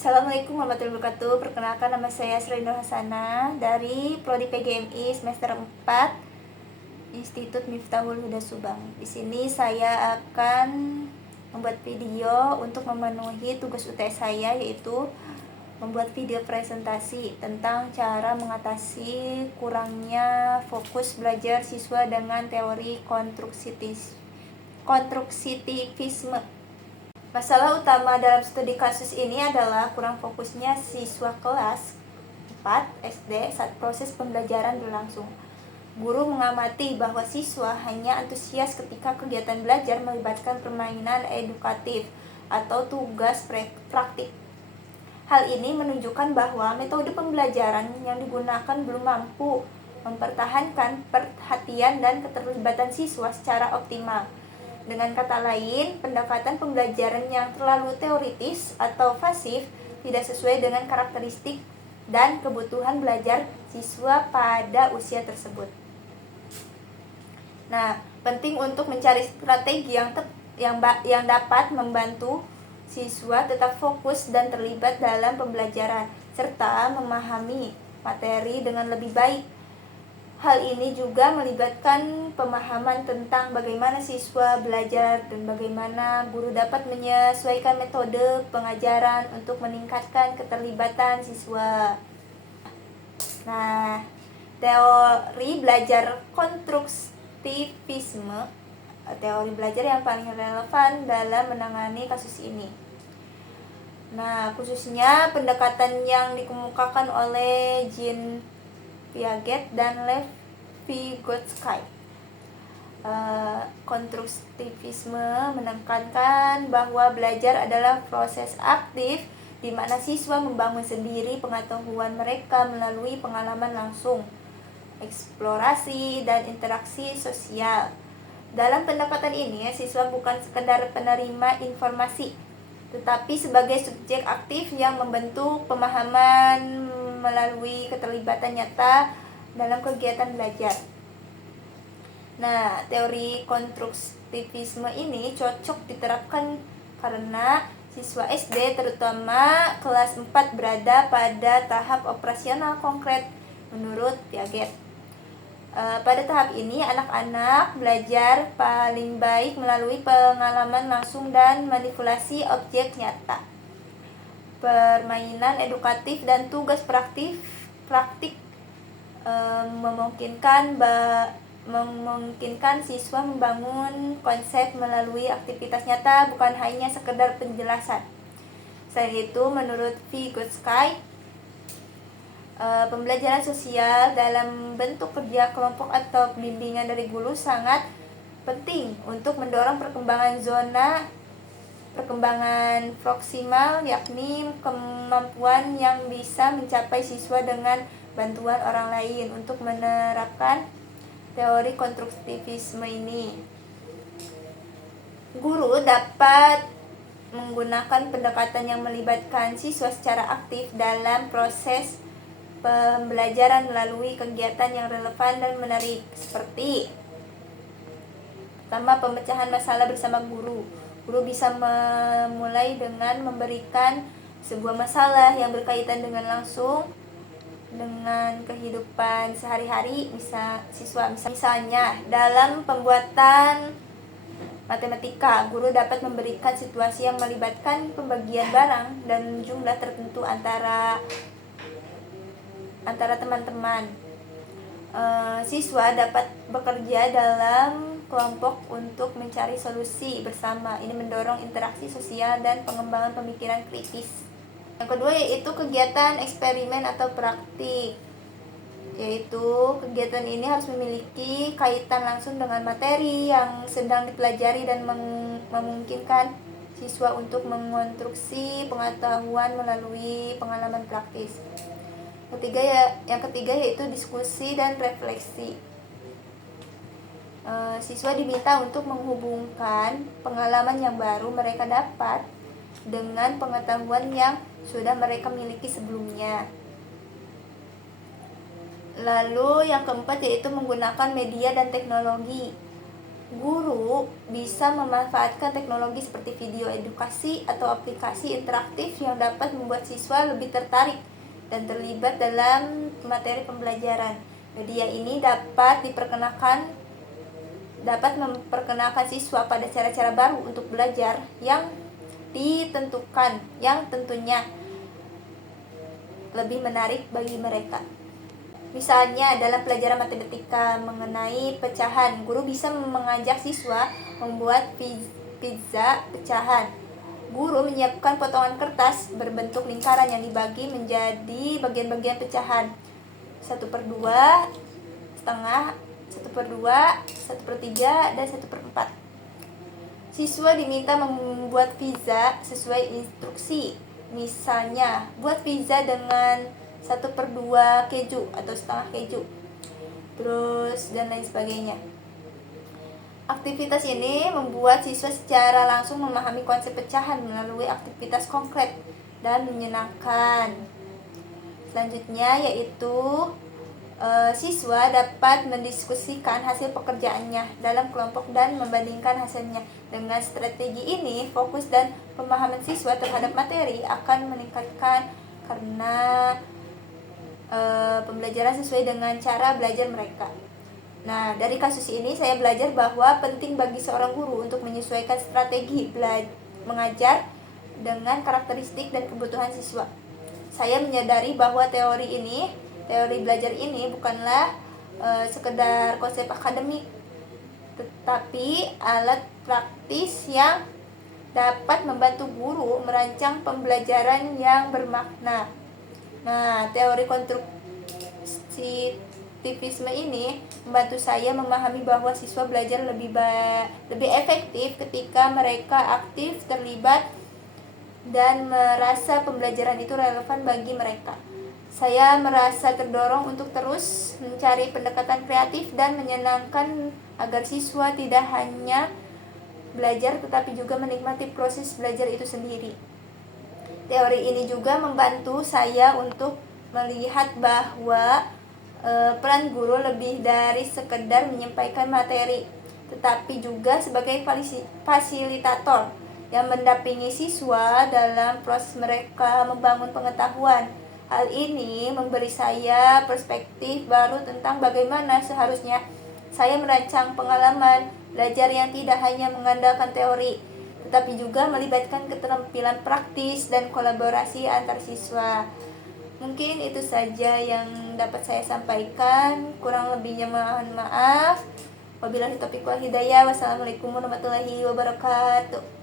Assalamualaikum warahmatullahi wabarakatuh. Perkenalkan, nama saya Sri Nur Hasana dari Prodi PGMI semester 4 Institut Miftahul Huda Subang. Di sini saya akan membuat video untuk memenuhi tugas UTS saya, yaitu membuat video presentasi tentang cara mengatasi kurangnya fokus belajar siswa dengan teori konstruktivisme. Masalah utama dalam studi kasus ini adalah kurang fokusnya siswa kelas 4 SD saat proses pembelajaran berlangsung. Guru mengamati bahwa siswa hanya antusias ketika kegiatan belajar melibatkan permainan edukatif atau tugas praktik. Hal ini menunjukkan bahwa metode pembelajaran yang digunakan belum mampu mempertahankan perhatian dan keterlibatan siswa secara optimal. Dengan kata lain, pendekatan pembelajaran yang terlalu teoritis atau pasif tidak sesuai dengan karakteristik dan kebutuhan belajar siswa pada usia tersebut. Nah, penting untuk mencari strategi yang dapat membantu siswa tetap fokus dan terlibat dalam pembelajaran serta memahami materi dengan lebih baik. Hal ini juga melibatkan pemahaman tentang bagaimana siswa belajar dan bagaimana guru dapat menyesuaikan metode pengajaran untuk meningkatkan keterlibatan siswa. Nah, teori belajar konstruktivisme, teori belajar yang paling relevan dalam menangani kasus ini. Nah, khususnya pendekatan yang dikemukakan oleh Jean Piaget dan Lev Vygotsky. Konstruktivisme menekankan bahwa belajar adalah proses aktif di mana siswa membangun sendiri pengetahuan mereka melalui pengalaman langsung, eksplorasi, dan interaksi sosial. Dalam pendekatan ini, siswa bukan sekadar penerima informasi, tetapi sebagai subjek aktif yang membentuk pemahaman melalui keterlibatan nyata dalam kegiatan belajar. Nah, teori konstruktivisme ini cocok diterapkan karena siswa SD terutama kelas 4 berada pada tahap operasional konkret menurut Piaget. Pada tahap ini, anak-anak belajar paling baik melalui pengalaman langsung dan manipulasi objek nyata. Permainan edukatif dan tugas praktik memungkinkan siswa membangun konsep melalui aktivitas nyata, bukan hanya sekedar penjelasan. Selain itu, menurut Vygotsky, pembelajaran sosial dalam bentuk kerja kelompok atau bimbingan dari guru sangat penting untuk mendorong perkembangan proksimal, yakni kemampuan yang bisa mencapai siswa dengan bantuan orang lain untuk menerapkan teori konstruktivisme ini. Guru dapat menggunakan pendekatan yang melibatkan siswa secara aktif dalam proses pembelajaran melalui kegiatan yang relevan dan menarik, seperti pertama, pemecahan masalah bersama guru. Guru bisa memulai dengan memberikan sebuah masalah yang berkaitan dengan langsung dengan kehidupan sehari-hari siswa. Misalnya, dalam pembuatan matematika, guru dapat memberikan situasi yang melibatkan pembagian barang dan jumlah tertentu antara teman-teman. Siswa dapat bekerja dalam kelompok untuk mencari solusi bersama. Ini mendorong interaksi sosial dan pengembangan pemikiran kritis. Yang kedua yaitu kegiatan eksperimen atau praktik, yaitu kegiatan ini harus memiliki kaitan langsung dengan materi yang sedang dipelajari dan memungkinkan siswa untuk mengonstruksi pengetahuan melalui pengalaman praktis. Yang ketiga yaitu diskusi dan refleksi. Siswa diminta untuk menghubungkan pengalaman yang baru mereka dapat dengan pengetahuan yang sudah mereka miliki sebelumnya. Lalu yang keempat yaitu menggunakan media dan teknologi. Guru bisa memanfaatkan teknologi seperti video edukasi atau aplikasi interaktif yang dapat membuat siswa lebih tertarik dan terlibat dalam materi pembelajaran. Media ini dapat memperkenalkan siswa pada cara-cara baru untuk belajar yang tentunya lebih menarik bagi mereka. Misalnya dalam pelajaran matematika mengenai pecahan, guru bisa mengajak siswa membuat pizza pecahan. Guru menyiapkan potongan kertas berbentuk lingkaran yang dibagi menjadi bagian-bagian pecahan 1/2, setengah, 1/2, 1/3, dan 1/4. Siswa diminta membuat pizza sesuai instruksi. Misalnya, buat pizza dengan 1/2 keju atau setengah keju, terus dan lain sebagainya. Aktivitas ini membuat siswa secara langsung memahami konsep pecahan melalui aktivitas konkret dan menyenangkan. Selanjutnya yaitu siswa dapat mendiskusikan hasil pekerjaannya dalam kelompok dan membandingkan hasilnya. Dengan strategi ini, fokus dan pemahaman siswa terhadap materi akan meningkatkan karena pembelajaran sesuai dengan cara belajar mereka. Nah, dari kasus ini saya belajar bahwa penting bagi seorang guru untuk menyesuaikan strategi mengajar dengan karakteristik dan kebutuhan siswa. Saya menyadari bahwa teori belajar ini bukanlah sekedar konsep akademik, tetapi alat praktis yang dapat membantu guru merancang pembelajaran yang bermakna. Nah, teori konstruktivisme ini membantu saya memahami bahwa siswa belajar lebih efektif ketika mereka aktif, terlibat, dan merasa pembelajaran itu relevan bagi mereka. Saya merasa terdorong untuk terus mencari pendekatan kreatif dan menyenangkan agar siswa tidak hanya belajar tetapi juga menikmati proses belajar itu sendiri. Teori ini juga membantu saya untuk melihat bahwa peran guru lebih dari sekedar menyampaikan materi, tetapi juga sebagai fasilitator yang mendampingi siswa dalam proses mereka membangun pengetahuan. Hal ini memberi saya perspektif baru tentang bagaimana seharusnya saya merancang pengalaman belajar yang tidak hanya mengandalkan teori, tetapi juga melibatkan keterampilan praktis dan kolaborasi antar siswa. Mungkin itu saja yang dapat saya sampaikan. Kurang lebihnya mohon maaf. Wabillahi taufiq wal hidayah. Wassalamualaikum warahmatullahi wabarakatuh.